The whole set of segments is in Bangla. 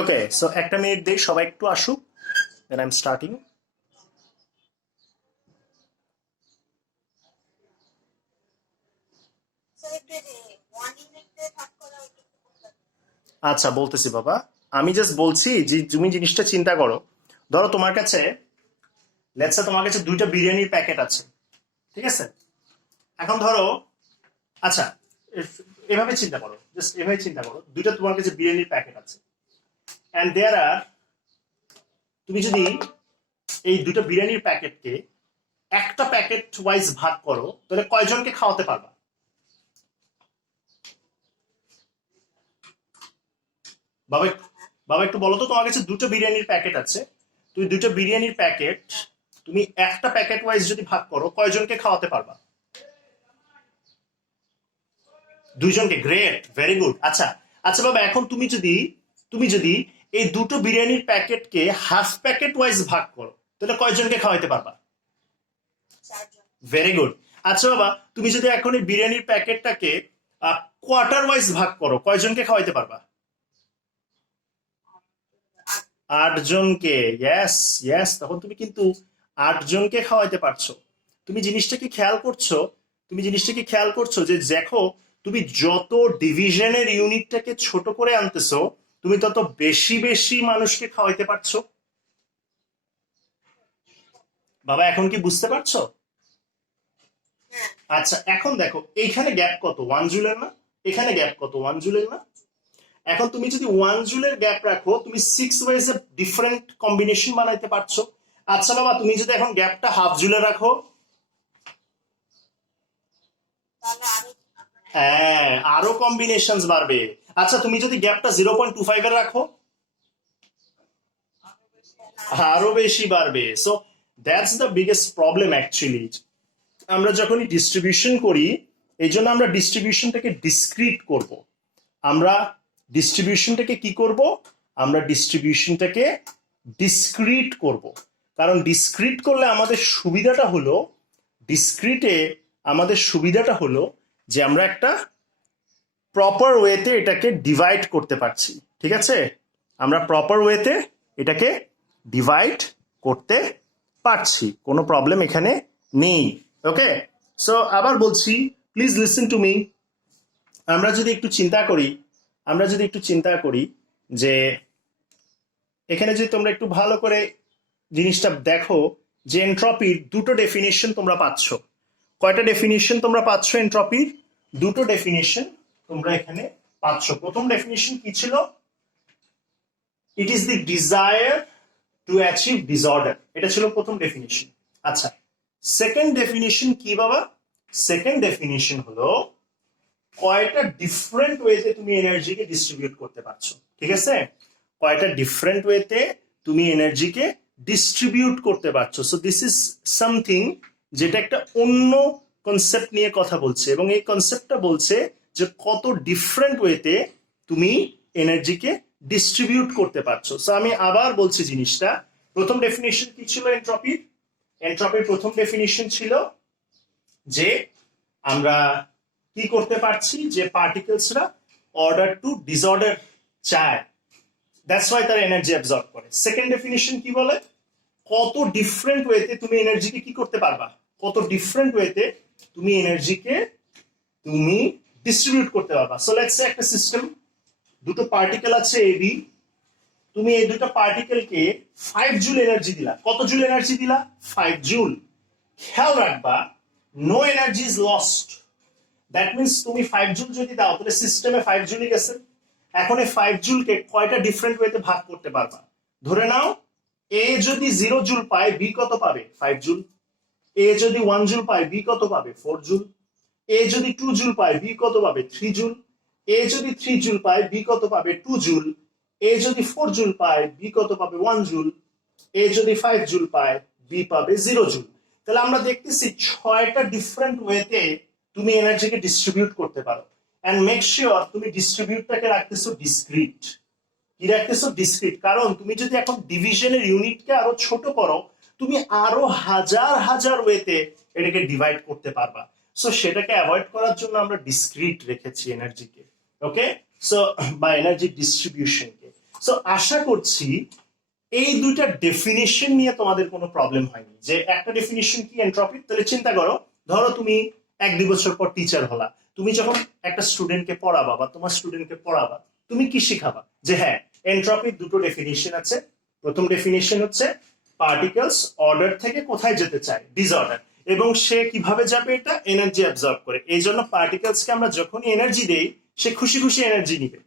ওকে, সো একটা মিনিট দেই, সবাই একটু আসুক, দেন আই এম স্টার্টিং। আচ্ছা বলতেছি বাবা, আমি জাস্ট বলছি যে তুমি জিনিসটা চিন্তা করো। ধরো তোমার কাছে, লেটস সে তোমার কাছে দুইটা বিরিয়ানির প্যাকেট আছে, ঠিক আছে? এখন ধরো, আচ্ছা এভাবে চিন্তা করো, জাস্ট এভাবে চিন্তা করো, দুইটা তোমার কাছে বিরিয়ানির প্যাকেট আছে, এন্ড দেয়ার আর, তুমি যদি এই দুটো বিরিয়ানির প্যাকেটকে একটা প্যাকেট ওয়াইজ ভাগ করো, তাহলে কয়জনকে খাওয়াতে পারবা? বাবা বাবা একটু বলো তো, তোমার কাছে দুটো বিরিয়ানির প্যাকেট আছে, তুমি দুটো বিরিয়ানির প্যাকেট তুমি একটা প্যাকেট ওয়াইজ যদি ভাগ করো, কয়জনকে খাওয়াতে পারবা? দুইজনকে। Great, very good. আচ্ছা আচ্ছা বাবা, এখন তুমি যদি এই দুটো বিরিয়ানির প্যাকেটকে হাফ প্যাকেট ওয়াইজ ভাগ করো, তাহলে কয়জনকে খাওয়াইতে পারবা? Very good. আচ্ছা বাবা, তুমি যদি এখন এই বিরিয়ানির প্যাকেটটাকে কোয়ার্টার ওয়াইজ ভাগ করো, কয়জনকে খাওয়াইতে পারবা? 8 জনকে। ইয়েস ইয়েস, তখন তুমি কিন্তু 8 জনকে খাওয়াইতে পারছো। তুমি জিনিসটা কি খেয়াল করছো? তুমি জিনিসটা কি খেয়াল করছো যে দেখো, তুমি যত ডিভিশনের ইউনিটটাকে ছোট করে আনতেছো, তুমি তত বেশি বেশি মানুষকে খাওয়াইতে পারছো। বাবা এখন কি বুঝতে পারছো? আচ্ছা এখন দেখো, এইখানে গ্যাপ কত? 1 জুলের না? এখানে গ্যাপ কত? 1 জুলের না? এখন তুমি যদি 1 জুলের গ্যাপ রাখো, তুমি 6 ওয়েজে ডিফারেন্ট কম্বিনেশন বানাইতে পারছো। আচ্ছা বাবা, তুমি যদি এখন গ্যাপটা হাফ জুলে রাখো, হ্যাঁ আরো কম্বিনেশন বাড়বে। আচ্ছা তুমি যদি গ্যাপটা 0.25 এর রাখো, আরো বেশি বাড়বে। So that's the biggest problem actually. আমরা যখনই ডিস্ট্রিবিউশন করি, এই জন্য আমরা ডিস্ট্রিবিউশনটাকে ডিসক্রিট করব। আমরা ডিস্ট্রিবিউশনটাকে কি করব? আমরা ডিস্ট্রিবিউশনটাকে ডিসক্রিট করব। কারণ ডিসক্রিট করলে আমাদের সুবিধাটা হলো, ডিসক্রিটে আমাদের সুবিধাটা হলো যে আমরা একটা প্রপার ওয়েতে এটাকে ডিভাইড করতে পারছি। ঠিক আছে, আমরা প্রপার ওয়েতে এটাকে ডিভাইড করতে পারছি, কোনো প্রবলেম এখানে নেই। ওকে, সো আবার বলছি, প্লিজ লিসেন টু মি। আমরা যদি একটু চিন্তা করি যে এখানে যদি তোমরা একটু ভালো করে জিনিসটা দেখো, যে এন্ট্রপির দুটো ডেফিনিশন তোমরা পাচ্ছ। কয়টা ডেফিনিশন তোমরা পাচ্ছ এন্ট্রপির? দুটো ডেফিনিশন তোমরা এখানে পাচ্ছ। প্রথম ডেফিনিশন কি ছিল? It is the desire to achieve disorder, এটা ছিল প্রথম ডেফিনিশন। আচ্ছা, সেকেন্ড ডেফিনিশন কি বাবা? সেকেন্ড ডেফিনিশন হলো কয়টা ডিফারেন্ট ওয়েতে তুমি এনার্জিকে ডিস্ট্রিবিউট করতে পারছো। ঠিক আছে, কয়টা ডিফারেন্ট ওয়েতে তুমি এনার্জিকে ডিস্ট্রিবিউট করতে পারছো। সো দিস ইজ সামথিং যেটা একটা অন্য কনসেপ্ট নিয়ে কথা বলছে, এবং এই কনসেপ্টটা বলছে যে কত ডিফারেন্ট ওয়েতে তুমি এনার্জিকে ডিস্ট্রিবিউট করতে পারছো। সো আমি আবার বলছি জিনিসটা, প্রথম ডেফিনিশন কি ছিল এন্ট্রপির? এন্ট্রপির প্রথম ডেফিনিশন ছিল যে আমরা কি করতে পারছি, যে পার্টিকেলসরা অর্ডার টু ডিসঅর্ডার চায়, দ্যাটস ওয়াই তারা এনার্জি অ্যাবজর্ব করে। সেকেন্ড ডেফিনিশন কি বলে? কত ডিফারেন্ট ওয়েতে তুমি এনার্জিকে কি করতে পারবা, কত ডিফারেন্ট ওয়েতে তুমি এনার্জিকে তুমি ডিস্ট্রিবিউট করতে পারবা। সো লেটস সে একটা সিস্টেম, দুটো পার্টিকেল আছে এ বি, তুমি এই দুটো পার্টিকেলকে 5 জুল এনার্জি দিলা। কত জুল এনার্জি দিলা? 5 জুল। খেয়াল রাখবা, no energy is lost. That means তুমি 5 জুল যদি দাও, তাহলে সিস্টেমে 5 জুলই গেছে। এখন এই 5 জুলকে কয়টা ডিফারেন্ট ওয়েতে ভাগ করতে পারবা? ধরে নাও এ যদি 0 জুল পায়, বি কত পাবে? 5 জুল। এ যদি 1 জুল পায়, বি কত পাবে? 4 জুল। এ যদি 2 জুল পায়, বি কত পাবে? 3 জুল। এ যদি 3 জুল পায়, বি কত পাবে? 2 জুল। এ যদি 4 জুল পায়, বি কত পাবে? 1 জুল। এ যদি 5 জুল পায়, বি পাবে 0 জুল। তাহলে আমরা দেখতেছি 6টা ডিফারেন্ট ওয়েতে তুমি এনার্জিকে ডিস্ট্রিবিউট করতে পারো। এন্ড মেক শিওর তুমি ডিস্ট্রিবিউটটাকে রাখতেছো ডিসক্রিট। কি রাখতেছো? ডিসক্রিট। কারণ তুমি যদি এখন ডিভিশনের ইউনিটকে আরো ছোট করো, তুমি আরো হাজার হাজার ওয়েতে এটাকে ডিভাইড করতে পারবা। সো সেটাকে অ্যাভয়েড করার জন্য আমরা ডিসক্রিট রেখেছি এনার্জিকে। ওকে, সো বা এনার্জি ডিস্ট্রিবিউশনকে। সো আশা করছি এই দুইটা ডেফিনিশন নিয়ে তোমাদের কোনো প্রবলেম হয়নি। যে একটা ডেফিনিশন কি এন্ট্রপি, তাহলে চিন্তা করো, ধরো তুমি 1-2 বছর পর টিচার হলা, তুমি যখন একটা স্টুডেন্টকে পড়াবা বা তোমার স্টুডেন্টকে পড়াবা, তুমি কি শিখাবা? যে হ্যাঁ, এন্ট্রপির দুটো ডেফিনিশন আছে। প্রথম ডেফিনিশন হচ্ছে পার্টিকেলস অর্ডার থেকে কোথায় যেতে চায়, ডিসঅর্ডার, এবং সে কিভাবে যাবে, এটা এনার্জি অ্যাবজর্ব করে। এই জন্য পার্টিকেলসকে আমরা যখনই এনার্জি দেই, সে খুশি খুশি এনার্জি নিবে।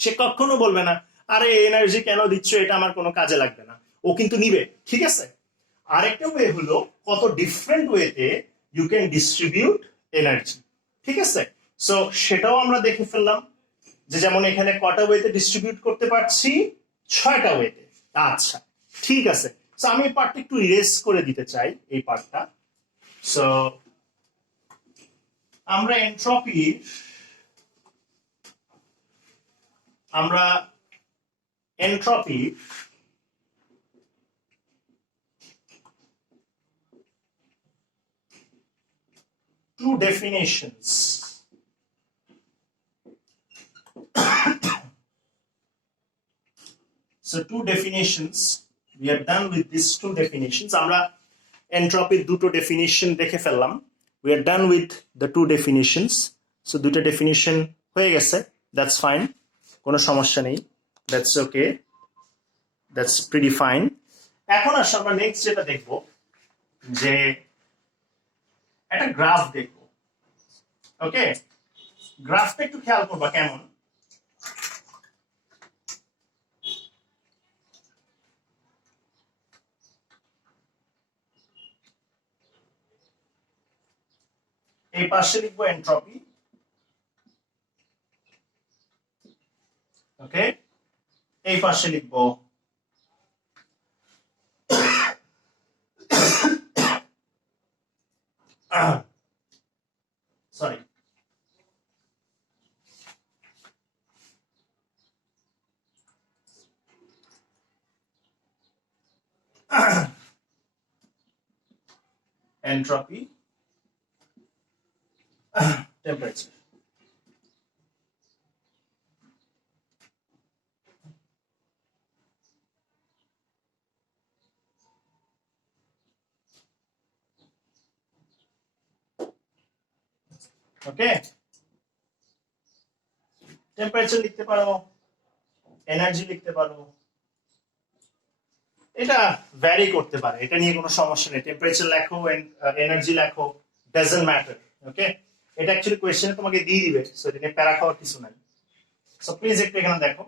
সে কখনো বলবে না আরে এনার্জি কেন দিচ্ছ, এটা আমার কোনো কাজে লাগবে না। ও কিন্তু নিবে, ঠিক আছে। আরেকটা ওয়ে হলো কত ডিফারেন্ট ওয়েতে ইউ ক্যান ডিস্ট্রিবিউট এনার্জি, ঠিক আছে। সো সেটাও আমরা দেখে ফেললাম, যে যেমন এখানে কটা ওয়েতে ডিস্ট্রিবিউট করতে পারছি, 6টা ওয়েতে। আচ্ছা, ঠিক আছে। সো আমি এই পার্টটা একটু ইরেজ করে দিতে চাই, এই পার্টটা। সো আমরা এন্ট্রপির আমরা এন্ট্রপির two definitions. So two definitions, we are done with these two definitions. আমরা এন্ট্রপির দুটো ডেফিনিশন দেখে ফেললাম। We are done with the two definitions. So দুটো ডেফিনিশন হয়ে গেছে, that's fine, কোনো সমস্যা নেই, that's okay, that's pretty fine. এখন আসলে আমরা নেক্সট যেটা দেখব, যে একটা গ্রাফ দেখব। ওকে, গ্রাফটা একটু খেয়াল করবা কেমন। এই পাশে লিখবো এন্ট্রপি, ওকে, এই পাশে লিখবো সরি এন্ট্রপি, টেম্পারেচার। ওকে, টেম্পারেচার লিখতে পারো, এনার্জি লিখতে পারো, এটা ভ্যারি করতে পারে, এটা নিয়ে কোনো সমস্যা নেই। টেম্পারেচার লেখো, এনার্জি লেখো, ডাজন্ট ম্যাটার। ওকে, এটা অ্যাকচুয়ালি কোয়েশ্চেনে তোমাকে দিয়ে দিবে, সো এটা নিয়ে প্যারা খাওয়ার কিছু নাই। সো প্লিজ একটু এখানে দেখো।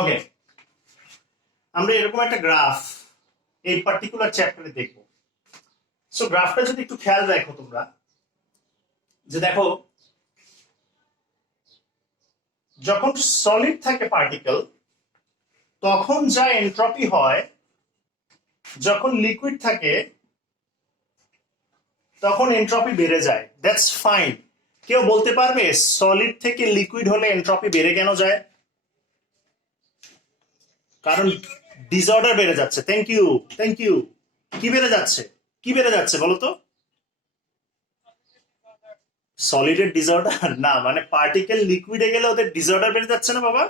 ওকে, আমরা এরকম একটা গ্রাফ এই পার্টিকুলার চ্যাপ্টারে দেখবো। সো গ্রাফটা যদি একটু খেয়াল রাখো তোমরা, যে দেখো যখন সলিড থাকে পার্টিকেল, তখন যা এন্ট্রপি হয়, যখন লিকুইড থাকে তখন এন্ট্রপি বেড়ে যায়, দ্যাটস ফাইন। কেউ বলতে পারবে সলিড থেকে লিকুইড হলে এন্ট্রপি বেড়ে কেন যায়? কারণ ডিসঅর্ডার বেড়ে যাচ্ছে। Thank you, thank you. কি বেড়ে যাচ্ছে, কি বেড়ে যাচ্ছে বলো তো? সলিডের ডিসঅর্ডার না, মানে পার্টিকেল লিকুইডে গেলে ওদের ডিসঅর্ডার বেড়ে যাচ্ছে না বাবা?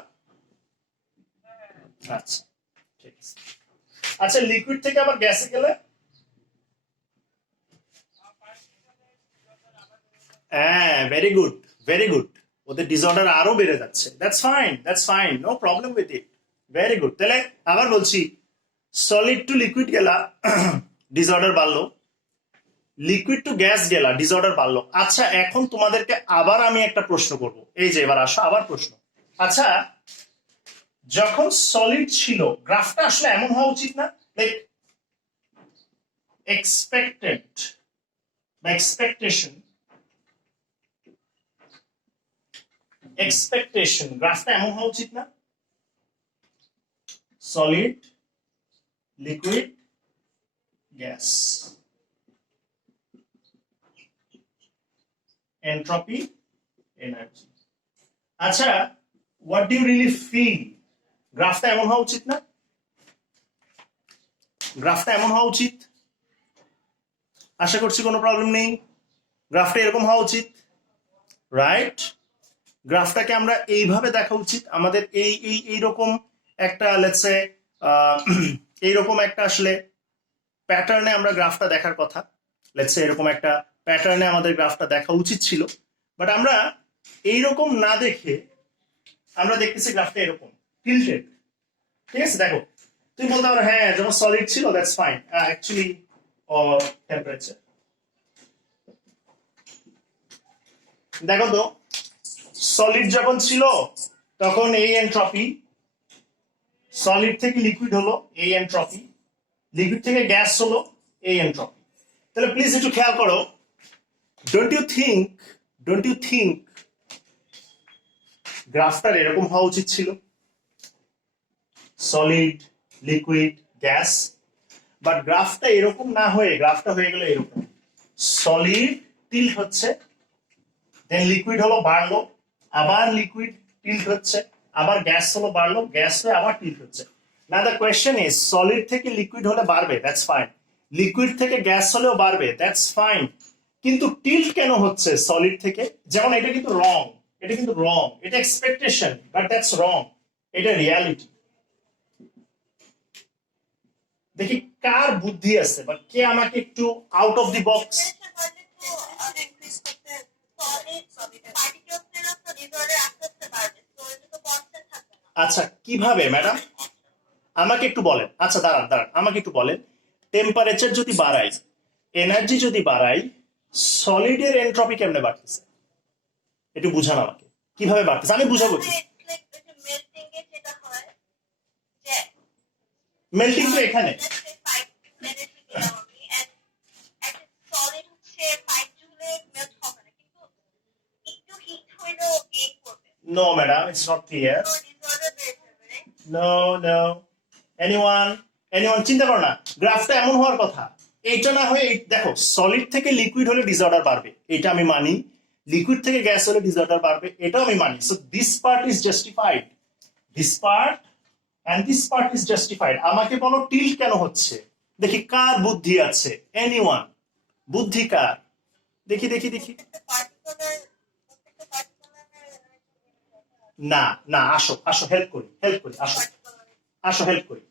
আচ্ছা, ঠিক আছে। আচ্ছা, লিকুইড থেকে আবার গ্যাসে গেলে? হ্যাঁ, ভেরি গুড, ভেরি গুড, ওদের ডিসঅর্ডার আরো বেড়ে যাচ্ছে। That's fine, that's fine, no problem with it, very good. তাহলে আবার বলছি, সলিড টু লিকুইড গেলা ডিসঅর্ডার বাড়লো, লিকুইড টু গ্যাস গেলা ডিসঅর্ডার বাড়লো। আচ্ছা, এখন তোমাদেরকে আবার আমি একটা প্রশ্ন করব, এই যে এবার আসো আবার প্রশ্ন। আচ্ছা, যখন সলিড ছিল, গ্রাফটা আসলে এমন হওয়া উচিত না, লাইক এক্সপেক্টেড বা এক্সপেকটেশন এক্সপেকটেশন, গ্রাফটা এমন হওয়া উচিত না? Solid, liquid, gas, entropy, energy. আচ্ছা, what do you really feel? গ্রাফটা এমন হওয়া উচিত না? গ্রাফটা এমন হওয়া উচিত? আশা করছি কোনো প্রবলেম নেই। গ্রাফটা এরকম হওয়া উচিত, রাইট? গ্রাফটাকে আমরা এইভাবে দেখা উচিত, আমাদের এইরকম একটা লেটস সে এইরকম একটা আসলে প্যাটার্নে আমরা গ্রাফটা দেখার কথা। লেটস সে এরকম একটা প্যাটার্নে আমাদের গ্রাফটা দেখা উচিত ছিল, বাট আমরা এইরকম না দেখে আমরা দেখতেছি গ্রাফটা এরকম টিল্টেড। ঠিক আছে, দেখো তুমি বলতে পারো হ্যাঁ যখন সলিড ছিল দ্যাটস ফাইন, অ্যাকচুয়ালি টেম্পারেচার। দেখো তো সলিড যখন ছিল তখন এই এনট্রপি, সলিড থেকে লিকুইড হলো এই এনট্রপি, লিকুইড থেকে গ্যাস হলো এই এনট্রপি। তাহলে প্লিজ একটু খেয়াল করো, ডোন্ট ইউ থিঙ্ক গ্রাফটার এরকম হওয়া উচিত ছিল? সলিড, লিকুইড, গ্যাস, বাট গ্রাফটা এরকম না হয়ে গ্রাফটা হয়ে গেল এরকম। সলিড টিল্ট হচ্ছে, দেন লিকুইড হলো বাড়লো, আবার লিকুইড টিল্ট হচ্ছে, আবার গ্যাস হলো বাড়লো, গ্যাস হয়ে আবার টিল্ট হচ্ছে। না, দ্য কোয়েশ্চেন ইজ সলিড থেকে লিকুইড হলে বাড়বে, দ্যাটস ফাইন, লিকুইড থেকে গ্যাস হলেও বাড়বে, দ্যাটস ফাইন, কিন্তু টিল্ট কেন হচ্ছে সলিড থেকে? যেমন এটা কিন্তু রং, এটা কিন্তু রং, এটা এক্সপেকটেশন বাট দ্যাটস রং, এটা রিয়ালিটি। দেখি কার বুদ্ধি আছে বা কে আমাকে একটু আউট অফ দি বক্স। আচ্ছা কিভাবে ম্যাডাম আমাকে একটু বলেন। আচ্ছা দাঁড়ান আমাকে একটু বলেন, টেম্পারেচার যদি বাড়াই, এনার্জি যদি বাড়াই, সলিডের এনট্রপি কেমনে বাড়তেছে? একটু বুঝান আমাকে কিভাবে বাড়তেছে, আমি বুঝাবো কি? মেল্টিং তো এখানে। No, madam, it's not clear. No. Anyone চিন্তা করো না, গ্রাফটা এমন হওয়ার কথা। এইটা না হয়ে দেখো, সলিড থেকে লিকুইড হলে ডিসঅর্ডার বাড়বে, এটা আমি মানি। লিকুইড থেকে গ্যাস হলে ডিসঅর্ডার বাড়বে, এটাও আমি মানি। So this part is justified, this part and this part is justified. আমাকে বলো টিল্ট কেন হচ্ছে? দেখি কার বুদ্ধি আছে, এনিওয়ান? বুদ্ধি কার? দেখি। না আসো হেল্প করি, আসো হেল্প করি।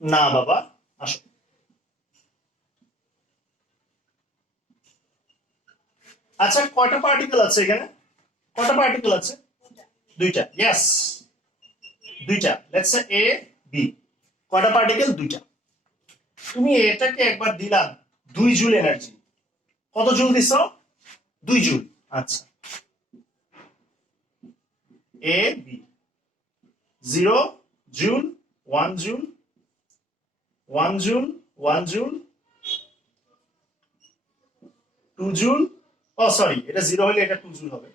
না বাবা, আসো। আচ্ছা কয়টা পার্টিকেল আছে এখানে? কয়টা পার্টিকেল আছে? দুইটা। ইয়েস, দুইটা। Let's say A B. কয়টা পার্টিকেল? দুইটা। তুমি এটাকে একবার দিলাম 2 জুল এনার্জি। কত জুল দিছো? 2 জুল। আচ্ছা, A B 0 joule, 1 joule, 1 joule, 1 joule, 2 joule. ও সরি, এটা 0 হলে এটা 2 জুল হবে,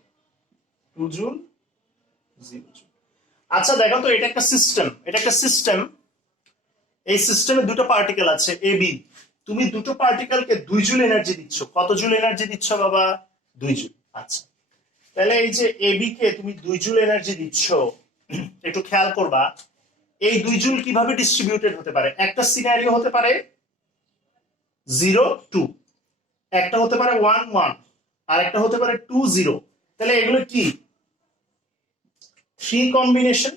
2 জুল, 0 জুল। আচ্ছা দেখো তো, এটা একটা সিস্টেম, এই সিস্টেমে দুটো পার্টিকেল আছে এ বি। তুমি দুটো পার্টিকেলকে 2 জুল এনার্জি দিচ্ছ। কত জুল এনার্জি দিচ্ছ বাবা? 2 জুল। আচ্ছা, তাহলে এই যে এ বি কে তুমি 2 জুল এনার্জি দিচ্ছ, একটু খেয়াল করবা এই 2 জুল কিভাবে ডিস্ট্রিবিউটেড হতে পারে। একটা সিনারিও হতে পারে 0 2, একটা হতে পারে 1 1, আর একটা হতে পারে 2 0। তাহলে এগুলো কি 3 কম্বিনেশন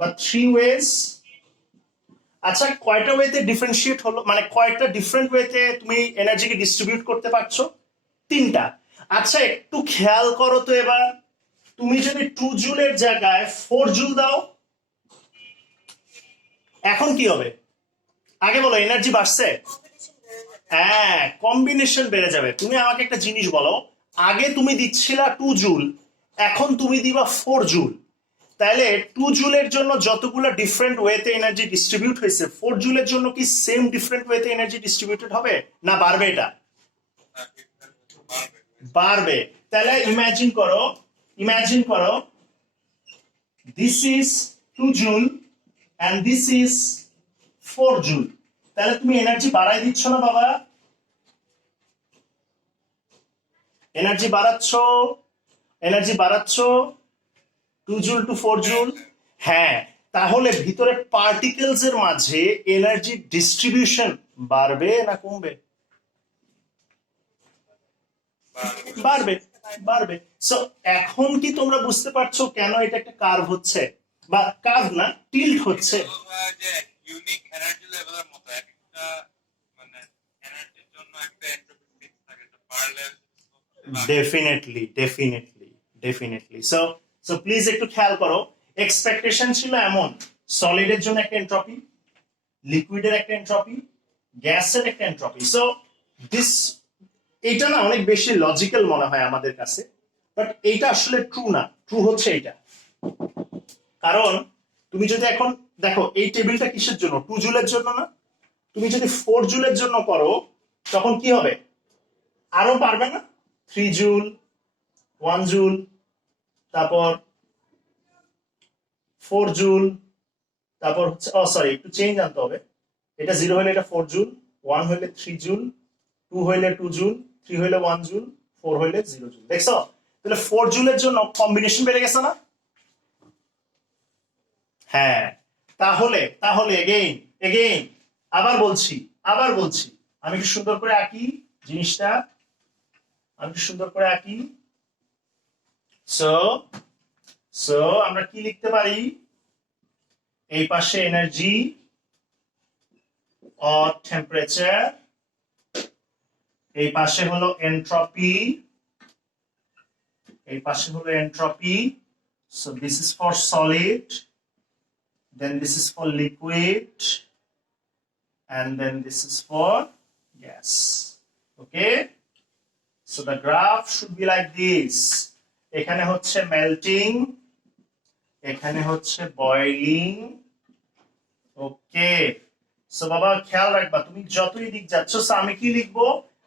বা 3 ওয়েজ। আচ্ছা কয়টা ওয়েতে ডিফারেন্সিয়েট হলো, মানে কয়টা ডিফারেন্ট ওয়েতে তুমি এনার্জিকে ডিস্ট্রিবিউট করতে পারছো? 3টা। আচ্ছা একটু খেয়াল করো তো এবার, তুমি যদি 2 জুলের জায়গায় 4 জুল দাও, এখন কি হবে? আগে বলো, এনার্জি বাড়ছে? হ্যাঁ, কম্বিনেশন বেড়ে যাবে। তুমি আমাকে একটা জিনিস বলো, আগে তুমি দিচ্ছিলা 2 জুল, এখন তুমি দিবা 4 জুল। তাহলে 2 জুলের জন্য যতগুলো ডিফারেন্ট ওয়েতে এনার্জি ডিস্ট্রিবিউট হয়েছে, 4 জুলের জন্য কি সেম ডিফারেন্ট ওয়েতে এনার্জি ডিস্ট্রিবিউটেড হবে না বাড়বে? এটা বাড়বে। তাহলে ইমাজিন করো this is 2 joule and this is 4 joule. তাহলে তুমি এনার্জি বাড়াই দিচ্ছ না বাবা? এনার্জি বাড়াচ্ছ 2 জুল টু 4 জুল। হ্যাঁ, তাহলে ভিতরে পার্টিকেলস এর মাঝে এনার্জি ডিস্ট্রিবিউশন বাড়বে না কমবে? বাড়বে, বাড়বে। সো এখন কি তোমরা বুঝতে পারছো কেন এটা একটা কার্ভ হচ্ছে, বা কার্ভ না, টিল্ট হচ্ছে? ইউনিক এনার্জি লেভেলের মতো একটা মানে এনার্জির জন্য একটা এন্ট্রপি ফিক্স থাকে, তো পারলেস ডেফিনেটলি। সো প্লিজ একটু খেয়াল করো, এক্সপেকটেশন ছিল এমন, সলিডের জন্য একটা এন্ট্রপি, লিকুইডের একটা এন্ট্রপি, গ্যাসের একটা এন্ট্রপি। সো দিস, এটা না অনেক বেশি লজিক্যাল মনে হয় আমাদের কাছে, বাট এইটা আসলে ট্রু না। ট্রু হচ্ছে এইটা, কারণ তুমি যদি এখন দেখো এই টেবিলটা কিসের জন্য, 2 জুলের জন্য না? তুমি যদি 4 জুলের জন্য করো তখন কি হবে? আরো পারবে না? 3 জুল, 1 জুল, তারপর 4 জুল, তারপর হচ্ছে সরি একটু চেঞ্জ আনতে হবে। এটা 0 হলে এটা 4 জুল, 1 হলে 3 জুল, 2 হইলে 2 জুল, 3 হইলে 1 জুল, 4 হইলে 0 জুল। দেখছো? তাহলে 4 জুলের জন্য কম্বিনেশন বেড়ে গেছে না? হ্যাঁ, তাহলে তাহলে এগেইন আবার বলছি, আমি একটু সুন্দর করে আঁকি জিনিসটা, সো সো আমরা কি লিখতে পারি? এই পাশে এনার্জি অর টেম্পারেচার, এই পাশে হলো entropy, so this is for solid, then this is for liquid, and then this is for gas. Okay, so the graph should be like this. এখানে হচ্ছে মেল্টিং, এখানে হচ্ছে বয়লিং। ওকে, সো বাবা খেয়াল রাখবা, তুমি যতই দিক যাচ্ছ, আমি কি লিখবো?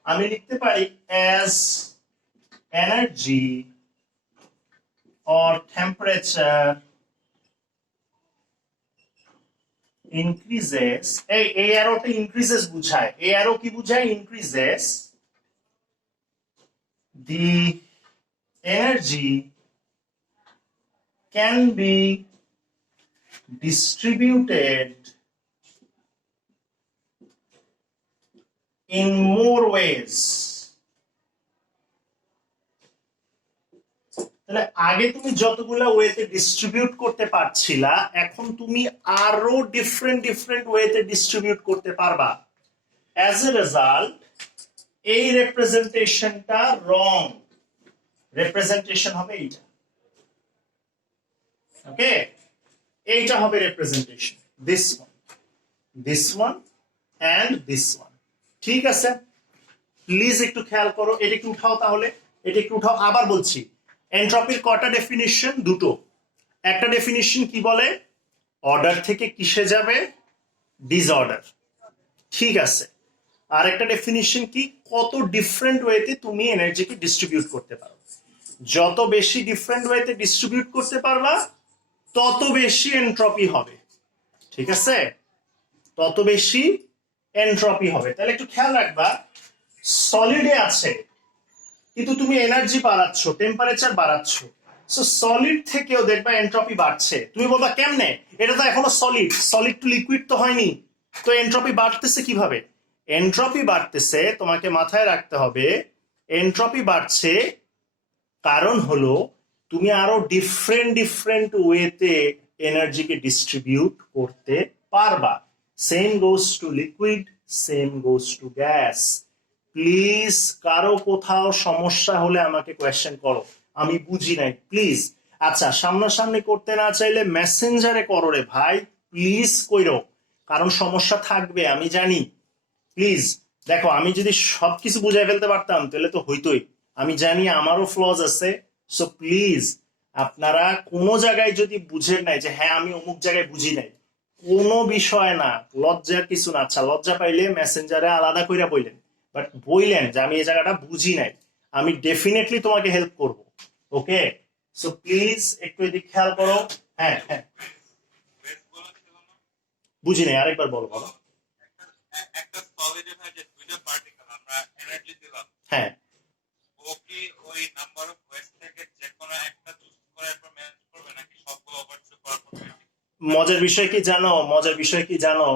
আমি লিখতে পারি as energy or temperature increases, এই অ্যারোটা ইনক্রিজেস বুঝায়, এই অ্যারো কি বুঝায়? Increases, the energy can be distributed in more ways. তাহলে আগে তুমি যতগুলা ওয়েতে ডিস্ট্রিবিউট করতে পারছিলা, এখন তুমি আরো ডিফারেন্ট ওয়েতে ডিস্ট্রিবিউট করতে পারবা। অ্যাজ এ রেজাল্ট এই রিপ্রেজেন্টেশনটা রং, রিপ্রেজেন্টেশন হবে এইটা। ওকে, এইটা হবে representation, this one and this one. ঠিক আছে, প্লিজ একটু খেয়াল করো, এটা একটু উঠাও, তাহলে এটা একটু উঠাও। আবার বলছি, এন্ট্রপির কটা ডেফিনিশন? দুটো। একটা ডেফিনিশন কি বলে? অর্ডার থেকে কিসে যাবে? ডিসঅর্ডার। ঠিক আছে, আর একটা ডেফিনিশন কি? কত ডিফারেন্ট ওয়েতে তুমি এনার্জিকে ডিস্ট্রিবিউট করতে পারো। যত বেশি ডিফারেন্ট ওয়েতে ডিস্ট্রিবিউট করতে পারবা, তত বেশি এন্ট্রপি হবে। ঠিক আছে, তত বেশি এন্ট্রপি হবে। তাহলে একটু খেয়াল রাখবা, সলিডে আছে কিন্তু তুমি এনার্জি বাড়াচ্ছ, টেম্পারেচার বাড়াচ্ছ, সো সলিড থেকেও দেখবা এন্ট্রপি বাড়ছে। তুমি বলবা কেমনে? এটা তো এখনো সলিড টু লিকুইড তো হয়নি, তো এন্ট্রপি বাড়তেছে কিভাবে? এন্ট্রপি বাড়তেছে, তোমাকে মাথায় রাখতে হবে, এন্ট্রপি বাড়ছে কারণ হলো তুমি আরো ডিফারেন্ট ওয়েতে এনার্জিকে ডিস্ট্রিবিউট করতে পারবা। Same goes to liquid, same goes to gas. Please কারো কোথাও সমস্যা হলে আমাকে কোয়েশ্চেন করো, আমি বুঝি নাই প্লিজ। আচ্ছা, সামনাসামনি করতে না চাইলে মেসেঞ্জারে করো রে ভাই, প্লিজ কইরো, কারণ সমস্যা থাকবে আমি জানি। প্লিজ দেখো, আমি যদি সবকিছু বুঝাই ফেলতে পারতাম তাহলে তো হইতোই, আমি জানি আমারও ফ্লজ আছে। সো প্লিজ আপনারা কোনো জায়গায় যদি বুঝেন নাই যে হ্যাঁ আমি অমুক জায়গায় বুঝি নাই, কোনো বিষয় না, লজ্জার কিছু না। আচ্ছা, লজ্জা পাইলে মেসেঞ্জারে আলাদা কইরা বললেন, বাট বললেন যে আমি এই জায়গাটা বুঝি নাই, আমি ডেফিনেটলি তোমাকে হেল্প করব। ওকে, সো প্লিজ একটু এদিক খেয়াল করো। হ্যাঁ হ্যাঁ, বেস বলা ছিল না? বুঝি নাই, আরেকবার বলো বলো। একটা সলিডে ভাই যে দুইটা পার্টিকেল আমরা এনার্জি দিলাম, হ্যাঁ, ও কি ওই নাম্বার অফ ওয়েস্ট থেকে যে কোনো একটা চুজ করে এরপর ম্যানেজ করবে নাকি সবগুলো ওভারচুজ করার পর মজার বিষয় কি জানো, মজার বিষয় কি জানো,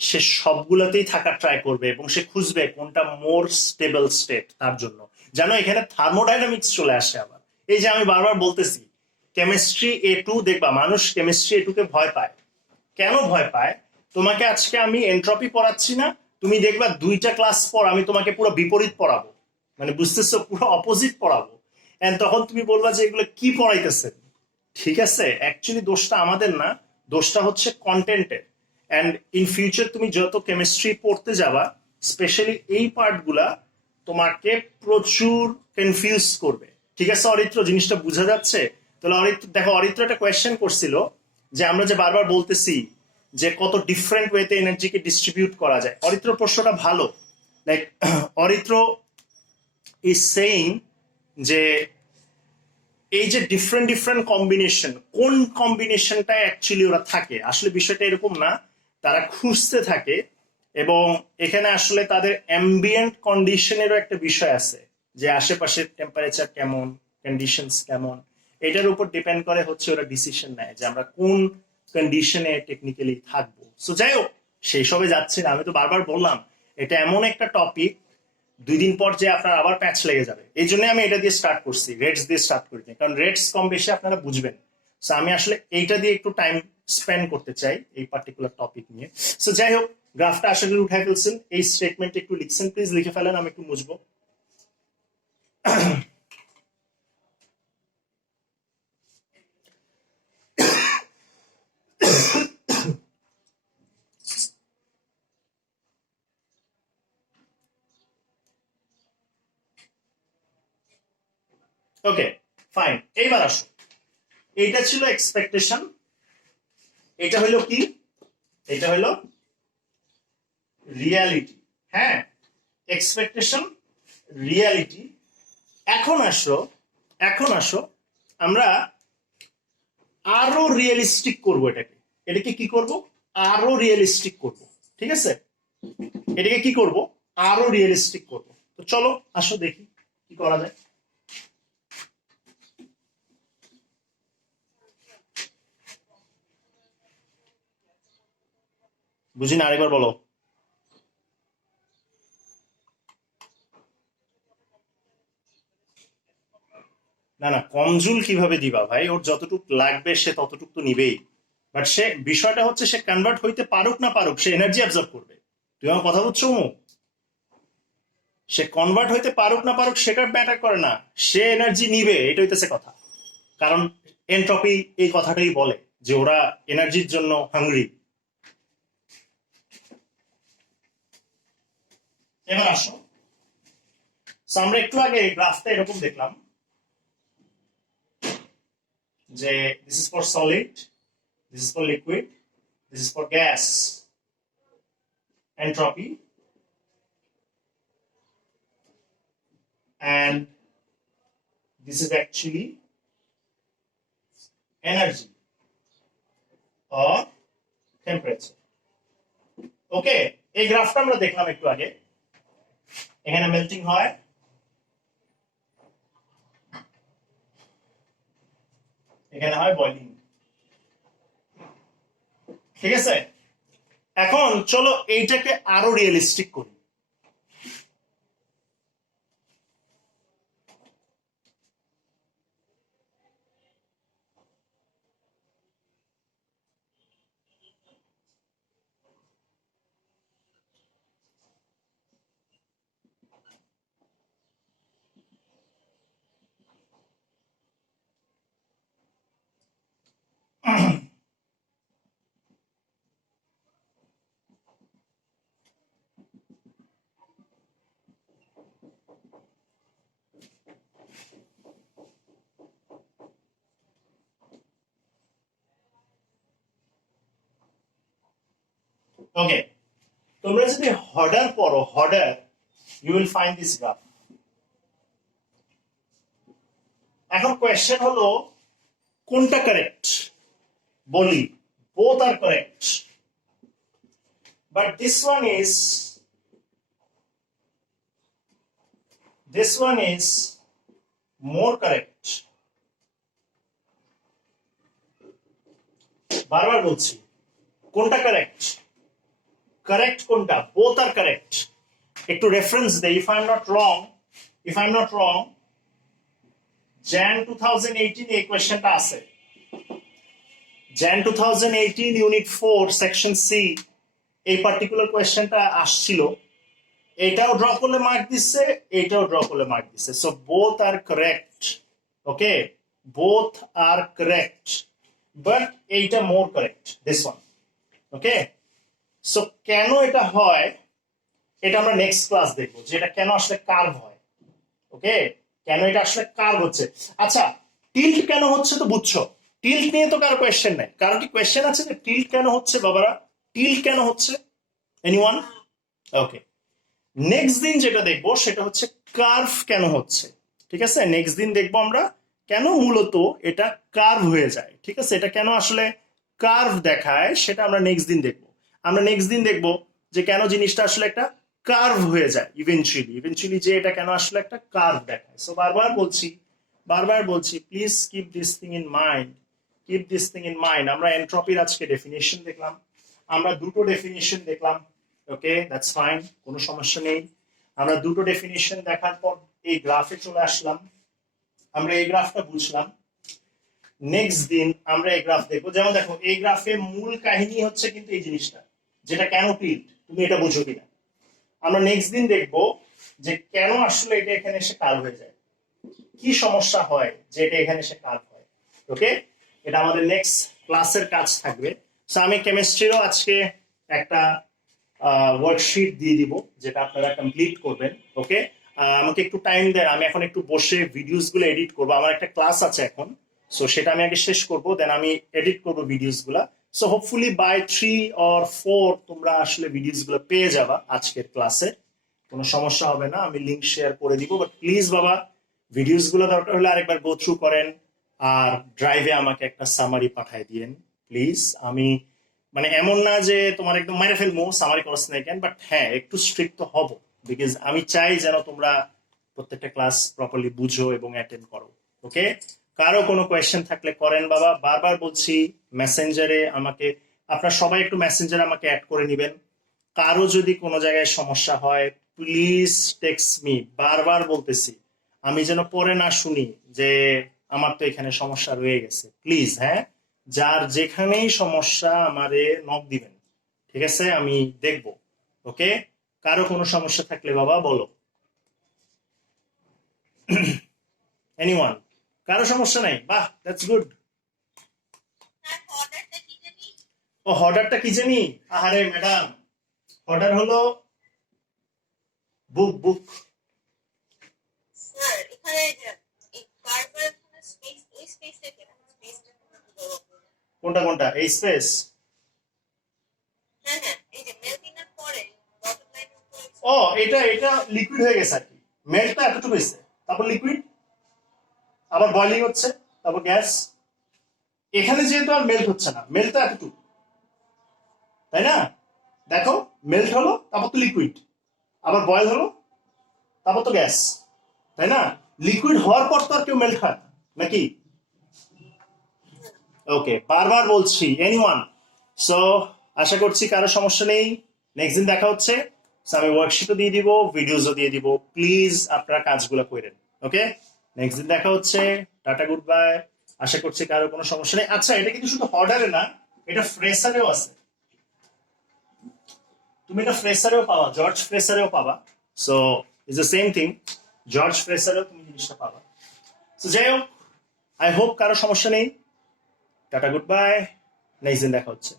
সে সবগুলোতেই থাকার ট্রাই করবে এবং সে খুঁজবে কোনটা মোর স্টেবল স্টেট তার জন্য। জানো এখানে থার্মোডাইনামিক্স চলে আসে আবার। এই যে আমি বারবার বলতেছি কেমিস্ট্রি A2, দেখবা মানুষ কেমিস্ট্রি A2 কে ভয় পায়। কেন ভয় পায়? তোমাকে আজকে আমি এন্ট্রপি পড়াচ্ছি না, তুমি দেখবা 2টা ক্লাস পর আমি তোমাকে পুরো বিপরীত পড়াবো, মানে বুঝতেছো, পুরো অপোজিট পড়াবো। এন্ড তখন তুমি বলবা যে এগুলো কি পড়াইতেছেন। ঠিক আছে, অ্যাকচুয়ালি দোষটা আমাদের না, দোষটা হচ্ছে কন্টেন্টের। অ্যান্ড ইন ফিউচার তুমি যত কেমিস্ট্রি পড়তে যাবা, স্পেশালি এই পার্টগুলা তোমাকে প্রচুর কনফিউজ করবে। ঠিক আছে অরিত্র, জিনিসটা বোঝা যাচ্ছে? তাহলে অরিত্র দেখো, অরিত্র একটা কোয়েশ্চেন করছিল যে আমরা যে বারবার বলতেছি যে কত ডিফারেন্ট ওয়েতে এনার্জিকে ডিস্ট্রিবিউট করা যায়। অরিত্র প্রশ্নটা ভালো, লাইক অরিত্র ইজ সেইং যে এই যে ডিফারেন্ট ডিফারেন্ট কম্বিনেশন, কোন কম্বিনেশনটা অ্যাকচুয়ালি ওরা থাকে, আসলে বিষয়টা এরকম না, তারা খুঁজতে থাকে। এবং এখানে আসলে তাদের অ্যাম্বিয়েন্ট কন্ডিশনেরও একটা বিষয় আছে, যে আশেপাশের টেম্পারেচার কেমন, কন্ডিশনস কেমন, এটার উপর ডিপেন্ড করে হচ্ছে ওরা ডিসিশন নেয় যে আমরা কোন কন্ডিশনে টেকনিক্যালি থাকবো। সো যাই হোক, সেই সবে যাচ্ছি না, আমি তো বারবার বললাম এটা এমন একটা টপিক 2 দিন পর যে আপনার আবার প্যাচ লেগে যাবে। এই জন্য আমি এটা দিয়ে স্টার্ট করছি, রেটস দিয়ে স্টার্ট করি, কারণ রেটস কম বেশি আপনারা বুঝবেন। সো আমি আসলে এইটা দিয়ে একটু টাইম স্পেন্ড করতে চাই এই পার্টিকুলার টপিক নিয়ে। সো যাই হোক, গ্রাফটা আশা করি উঠাই ফেলছেন, এই স্টেটমেন্ট একটু লিখছেন, প্লিজ লিখে ফেলেন, আমি একটু মুছবো। ওকে ফাইন, এইবার আসো, এইটা ছিল এক্সপেকটেশন, এটা হলো কি, এটা হলো রিয়ালিটি। হ্যাঁ, এক্সপেকটেশন, রিয়ালিটি। এখন আসো, এখন আসো, আমরা আরো রিয়েলিস্টিক করব এটাকে। এটাকে কি করব? আরো রিয়েলিস্টিক করব। ঠিক আছে, এটাকে কি করব? আরো রিয়েলিস্টিক করব। তো চলো আসো দেখি কি করা যায়। বুঝি না, আরেকবার বলো। না না, কমজুল কিভাবে দিবা ভাই, ওর যতটুক লাগবে সে ততটুক তো নিবেই। বাট সে বিষয়টা হচ্ছে সে কনভার্ট হইতে পারুক না পারুক, সে এনার্জি অ্যাবজর্ব করবে। তুই আমার কথা বুঝছো? সে কনভার্ট হইতে পারুক না পারুক সেটা ম্যাটার করে না, সে এনার্জি নিবে, এটা হইতেছে কথা। কারণ এনট্রপি এই কথাটাই বলে যে ওরা এনার্জির জন্য হাংরি। এবার আসো, So, আমরা একটু আগে গ্রাফটা এরকম দেখলাম যে this is for solid, this is for liquid, this is for gas entropy, and this is actually energy or temperature. ওকে, এই গ্রাফটা আমরা দেখলাম একটু আগে। এখানে মেল্টিং হয়, এখানে হয় বয়লিং। ঠিক আছে, এখন চলো এইটাকে আরো রিয়েলিস্টিক করি। ওকে, তোমরা যদি হডার পড়ো, হডার, You will find this graph. এখন কোয়েশ্চেন হলো কোনটা কারেক্ট বলি both are correct but this one is more correct. বারবার বলছি কোনটা কারেক্ট কারেক্ট কোনটা both are correct. একটু রেফারেন্স দেই if I'm not wrong Jan 2018 এই কোয়েশ্চেনটা আছে Jan 2018 ইউনিট 4 সেকশন সি এই পার্টিকুলার কোয়েশ্চেনটা আসছিল এটাও ড্র করলে মার্ক দিচ্ছে এটাও ড্র করলে মার্ক দিচ্ছে so both are correct okay both are correct but এইটা more correct this one okay so কেন এটা হয় এটা আমরা নেক্সট ক্লাস দেখবো যে এটা কেন আসলে কার্ভ হয় ওকে কেন এটা আসলে কার্ভ হচ্ছে আচ্ছা টিল্ট কেন হচ্ছে তো বুঝছো টিল্ট নিয়ে তো কারো কোয়েশ্চেন নাই কারো কি কোয়েশ্চেন আছে যে টিল্ট কেন হচ্ছে বাবারা টিল্ট কেন হচ্ছে এনিওয়ান ওকে নেক্সট দিন যেটা দেখবো সেটা হচ্ছে কার্ভ কেন হচ্ছে ঠিক আছে নেক্সট দিন দেখবো আমরা কেন মূলত এটা কার্ভ হয়ে যায় ঠিক আছে এটা কেন আসলে কার্ভ দেখায় সেটা আমরা নেক্সট দিন দেখবো আমরা নেক্সট দিন দেখবো যে কেন জিনিসটা আসলে একটা কার্ভ হয়ে যায় ইভেনচুয়ালি যে এটা কেন আসলে একটা কার্ভ দেখায় সো বারবার বলছি please keep this thing in mind আমরা এন্ট্রপির আজকে ডেফিনিশন দেখলাম আমরা দুটো ডেফিনিশন দেখলাম ওকে দ্যাটস ফাইন কোনো সমস্যা নেই আমরা দুটো ডেফিনিশন দেখার পর এই গ্রাফে চলে আসলাম আমরা এই গ্রাফটা বুঝলাম নেক্সট দিন আমরা এই গ্রাফ দেখবো যেমন দেখো এই গ্রাফে মূল কাহিনী হচ্ছে কিন্তু এই জিনিসটা যেটা কেন টিল্ট তুমি এটা বুঝো কিনা আমরা নেক্সট দিন দেখবো যে কেন আসলে এটা এখানে এসে কার্ভ হয়ে যায় কি সমস্যা হয় যে এটা এখানে এসে কার্ভ হয় ওকে এটা আমাদের নেক্সট ক্লাসের কাজ থাকবে সো আমি কেমিস্ট্রিরও আজকে একটা ওয়ার্কশিট দিয়ে দিব যেটা আপনারা কমপ্লিট করবেন ওকে আমাকে একটু টাইম দেন আমি এখন একটু বসে ভিডিওস গুলো এডিট করবো আমার একটা ক্লাস আছে এখন সো সেটা আমি আগে শেষ করবো দেন আমি এডিট করবো ভিডিওস গুলা সো হোপফুলি বাই 3 or 4 তোমরা আসলে ভিডিওস গুলো পেয়ে যাবা আজকের ক্লাসে কোনো সমস্যা হবে না আমি লিংক শেয়ার করে দিব বাট প্লিজ বাবা ভিডিওস গুলো দরকার হলে আরেকবার গো থ্রু করেন আর ড্রাইভে আমাকে একটা সামারি পাঠায় দিয়েন প্লিজ আমি মানে এমন না যে তোমার একদম মেরে ফেলবো সামারি করছ না কেন বাট হ্যাঁ একটু স্ট্রিক্ট তো হবো বিকজ আমি চাই যেন তোমরা প্রত্যেকটা ক্লাস প্রপারলি বুঝো এবং অ্যাটেন্ড করো ওকে কারো কোনো কোয়েশ্চেন থাকলে করেন বাবা বারবার বলছি মেসেঞ্জারে আমাকে আপনারা সবাই একটু মেসেঞ্জারে আমাকে অ্যাড করে নেবেন কারো যদি কোনো জায়গায় সমস্যা হয় প্লিজ টেক্সট মি বারবার বলতেছি আমি যেন পরে না শুনি যে আমার তো এখানে সমস্যা রয়ে গেছে প্লিজ হ্যাঁ যার যেখানেই সমস্যা আমারে নক দিবেন ঠিক আছে আমি দেখব ওকে কারো কোনো সমস্যা থাকলে বাবা বলো এনিওয়ান কারো সমস্যা নাই বাহ দ্যাটস গুড ও অর্ডারটা কি জানি আরে ম্যাডাম অর্ডার হলো বুক স্যার এখানে এই কার্ভার স্পেস এই স্পেসটা কেন স্পেসটা কোনটা এই স্পেস হ্যাঁ হ্যাঁ এই যে মেল্টিং এর পরে ডটেড লাইনের উপরে ও এটা লিকুইড হয়ে গেছে আর কি মেল্টটা এতটুকু হয়েছে তারপর লিকুইড আবার বয়লিং হচ্ছে তারপর গ্যাস এখানে যেহেতু আর মেল্ট হচ্ছে না মেল্টটা এতটুকু তাই না দেখো মেল্ট হলো তারপর তো লিকুইড আবার বয়েল হলো তারপর তো গ্যাস তাই না লিকুইড হওয়ার পর তো আর কেউ মেল্ট হয় নাকি ওকে বারবার বলছি এনিওয়ান সো আশা করছি কারো সমস্যা নেই নেক্সট দিন দেখা হচ্ছে আমি ওয়ার্কশিটও দিয়ে দিব ভিডিওসও দিয়ে দিব প্লিজ আপনারা কাজগুলো করেন ওকে নেক্সট দিন দেখা হচ্ছে টাটা গুড বাই আশা করছি কারো কোনো সমস্যা নেই আচ্ছা এটা কিন্তু শুধু অর্ডারে না এটা ফ্রেসারেও আছে তুমি এটা ফ্রেসারেও পাবা জর্জ ফ্রেসারেও পাবা so is the same thing George ফ্রেসারেও তুমি জিনিসটা পাবা সো যাই হোক আই হোপ কারো সমস্যা নেই টাটা গুড বাই নেক্সট দিন দেখা হচ্ছে